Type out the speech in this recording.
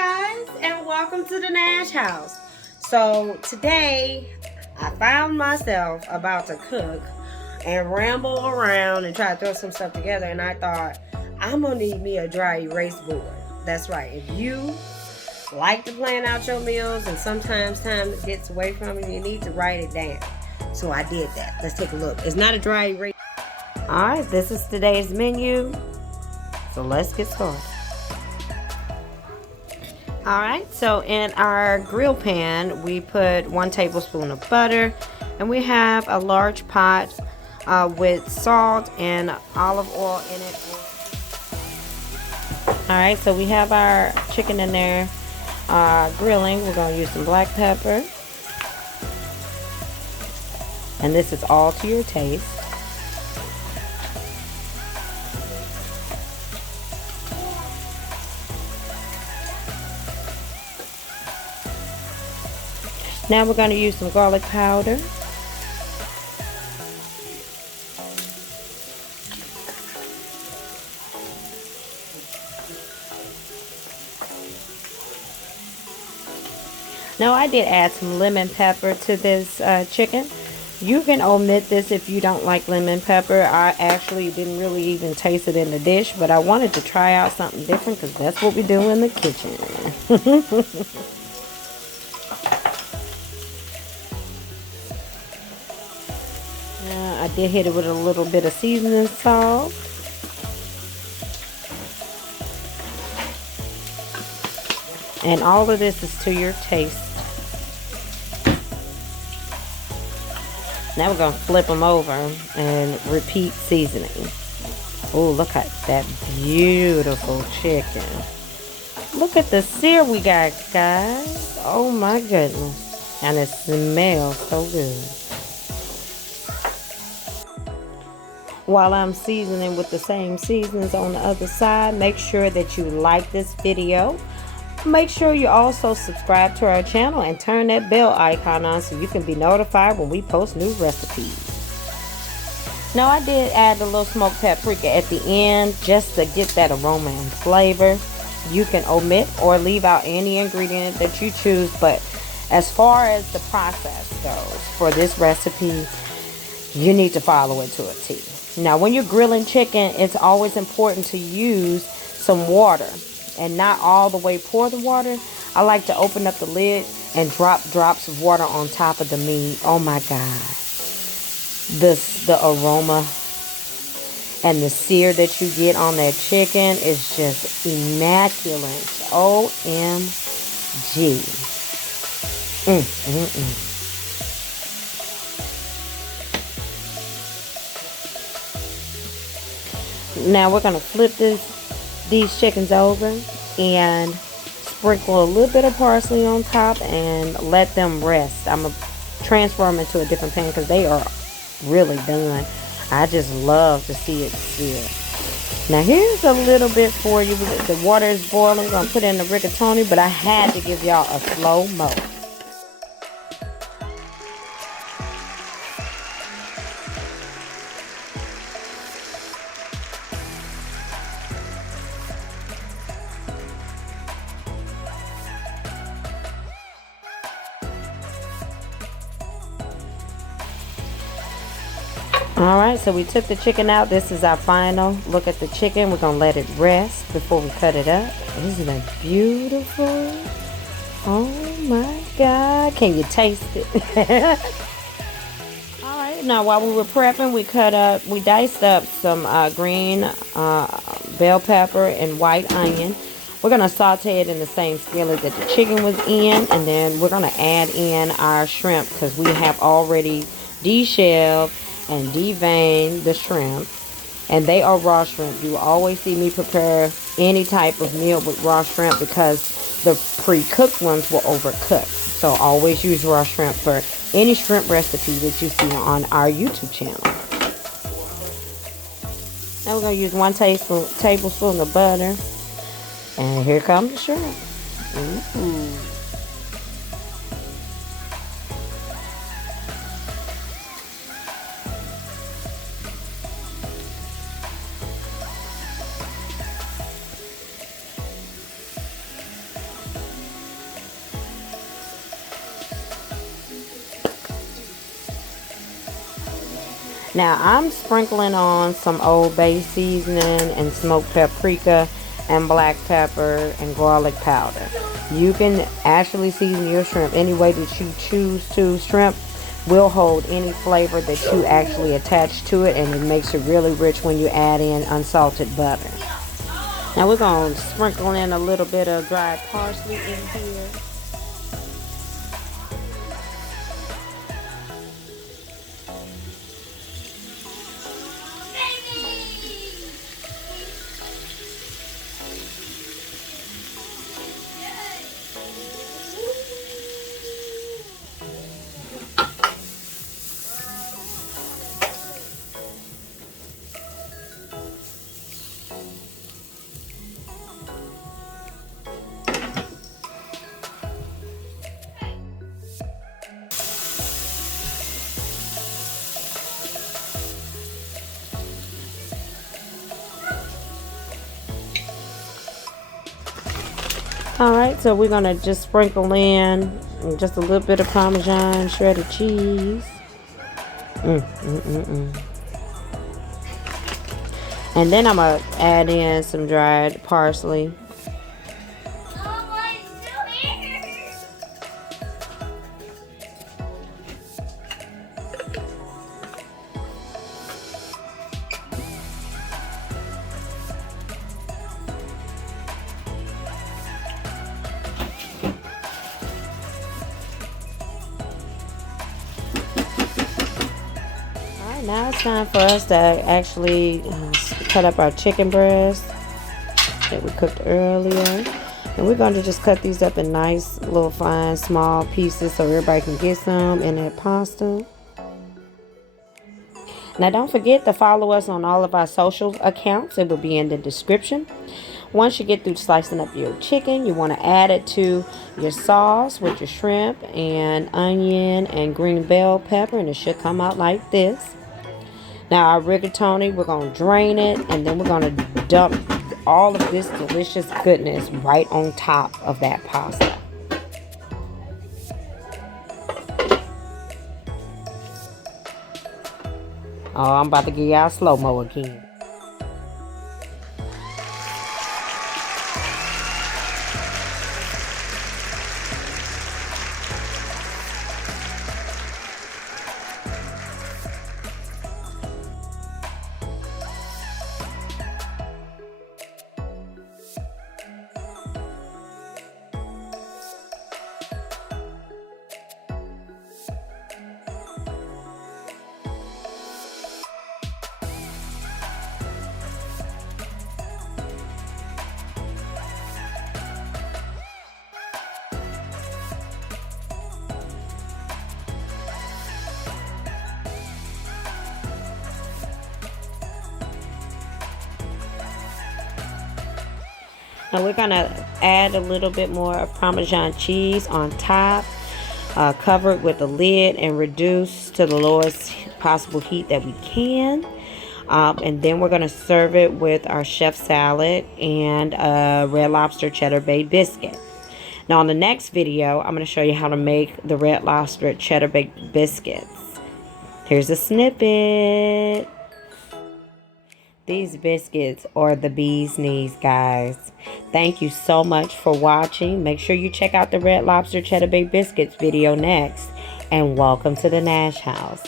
guys, and welcome to the Nash house. So today I found myself about to cook and ramble around and try to throw some stuff together, and I thought I'm gonna need me a dry erase board. That's right. If you like to plan out your meals and sometimes time gets away from you, you need to write it down. So I did that. Let's take a look. It's not a dry erase. Alright, this is today's menu. So let's get started. Alright, so in our grill pan, we put 1 tablespoon of butter, and we have a large pot with salt and olive oil in it. Alright, so we have our chicken in there grilling. We're going to use some black pepper. And this is all to your taste. Now we're going to use some garlic powder. Now I did add some lemon pepper to this chicken. You can omit this if you don't like lemon pepper. I actually didn't really even taste it in the dish, but I wanted to try out something different because that's what we do in the kitchen. I did hit it with a little bit of seasoning salt. And all of this is to your taste. Now we're going to flip them over and repeat seasoning. Oh, look at that beautiful chicken. Look at the sear we got, guys. Oh my goodness. And it smells so good. While I'm seasoning with the same seasonings on the other side, make sure that you like this video. Make sure you also subscribe to our channel and turn that bell icon on so you can be notified when we post new recipes. Now I did add a little smoked paprika at the end just to get that aroma and flavor. You can omit or leave out any ingredient that you choose, but as far as the process goes for this recipe, you need to follow it to a T. Now when you're grilling chicken, it's always important to use some water and not all the way pour the water. I like to open up the lid and drop drops of water on top of the meat. Oh my God. The aroma and the sear that you get on that chicken is just immaculate. OMG. Now we're going to flip these chickens over and sprinkle a little bit of parsley on top and let them rest. I'm going to transfer them into a different pan because they are really done. I just love to see it sear. Now here's a little bit for you. The water is boiling. I'm going to put in the rigatoni, but I had to give y'all a slow-mo. Alright, so we took the chicken out. This is our final look at the chicken. We're going to let it rest before we cut it up. Isn't it beautiful? Oh my God. Can you taste it? Alright, now while we were prepping, we diced up some green bell pepper and white onion. We're going to saute it in the same skillet that the chicken was in, and then we're going to add in our shrimp because we have already deshelled and devein the shrimp, and they are raw shrimp. You will always see me prepare any type of meal with raw shrimp because the pre-cooked ones will overcook. So always use raw shrimp for any shrimp recipe that you see on our YouTube channel. Now we're going to use 1 tablespoon of butter, and here comes the shrimp. Now I'm sprinkling on some Old Bay seasoning and smoked paprika and black pepper and garlic powder. You can actually season your shrimp any way that you choose to. Shrimp will hold any flavor that you actually attach to it, and it makes it really rich when you add in unsalted butter. Now we're going to sprinkle in a little bit of dried parsley in here. Alright, so we're going to just sprinkle in just a little bit of Parmesan, shredded cheese. And then I'm going to add in some dried parsley. Now it's time for us to actually cut up our chicken breast that we cooked earlier. And we're going to just cut these up in nice little fine small pieces so everybody can get some in that pasta. Now don't forget to follow us on all of our social accounts. It will be in the description. Once you get through slicing up your chicken, you want to add it to your sauce with your shrimp and onion and green bell pepper, and it should come out like this. Now our rigatoni, we're going to drain it, and then we're going to dump all of this delicious goodness right on top of that pasta. Oh, I'm about to give y'all slow-mo again. Now we're going to add a little bit more of Parmesan cheese on top, cover it with a lid and reduce to the lowest possible heat that we can. And then we're going to serve it with our chef salad and Red Lobster Cheddar Bay biscuit. Now on the next video, I'm going to show you how to make the Red Lobster Cheddar Bay biscuits. Here's a snippet. These biscuits are the bee's knees, guys. Thank you so much for watching. Make sure you check out the Red Lobster Cheddar Bay Biscuits video next. And welcome to the Nash House.